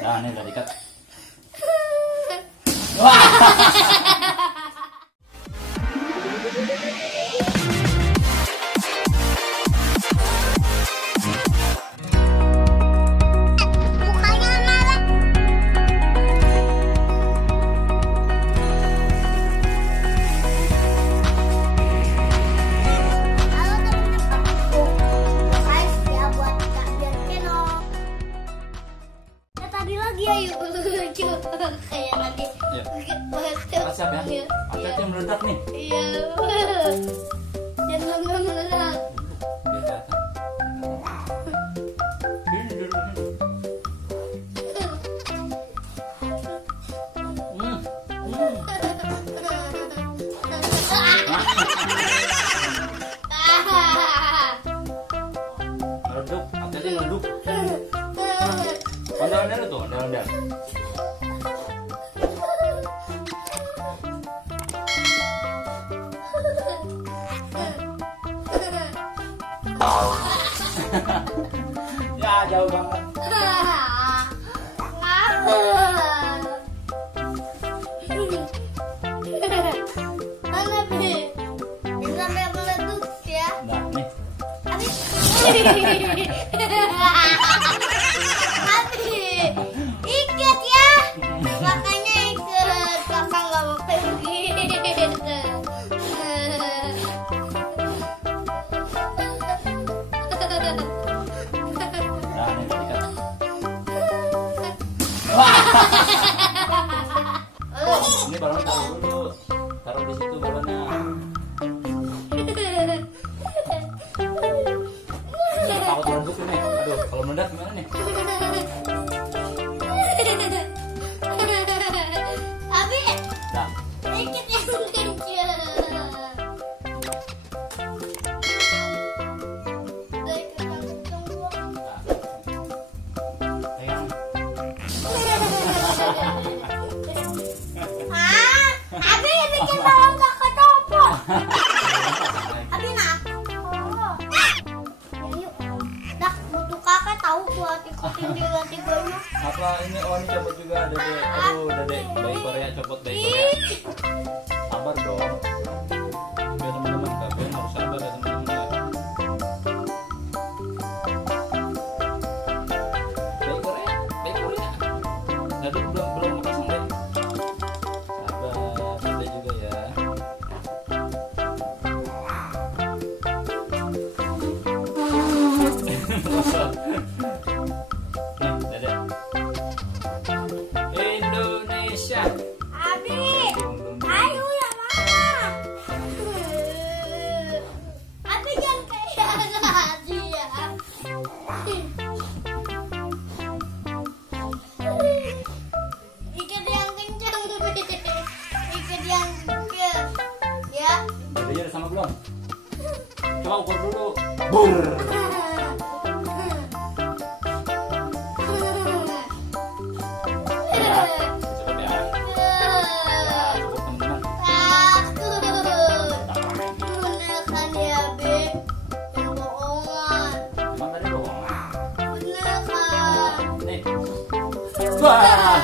Nah, ini udah diikat. Wah. Kayak tadi. Siap ya. Hati-hati meledak nih. Iya. Jangan meledak. Meleduk, hati-hati meleduk. Ondel-ondel tuh, ondel-ondel. Ya jauh banget. Mana Bi? Bisa meleduk ya? Nah nih. Abi, ikat ya. Makanya ikat. Kakak nggak mau pergi. Nah nih udah diikat. Wah. Ini balon taruh dulu. Taruh di situ balonnya. Takut meleduk ini. Aduh, kalau meledak gimana nih? Abi, Nah, ikat yang kencang. pegang. Abi bikin balon gak ketoprak. Abi nak. Yuk. Dak, butuh kakak tahu buat ikutin tiga-tiganya. Apa ini? Oh ini copot juga Dede. Aduh Dede, bayi Korea copot bayi Korea. Sabar dong. Biar teman-teman kalian harus sabar ya teman-teman. Bayi Korea, bayi Korea. Dede belum pasang deh. Sabar, Dede juga ya. Nih Dede. Indonesia. Abi, ayo ya mana? Abi jangan kayak lagi ya. Ikat yang kencang, ikat yang kencang, ya. Dede udah sama belum? Coba ukur dulu. Bur. Ya, cukup ya. Ya, cukup teman-teman. Bener kan ya, Be? Yang bohongan. Emang tadi bohong. Bener kan? Nih. Wah.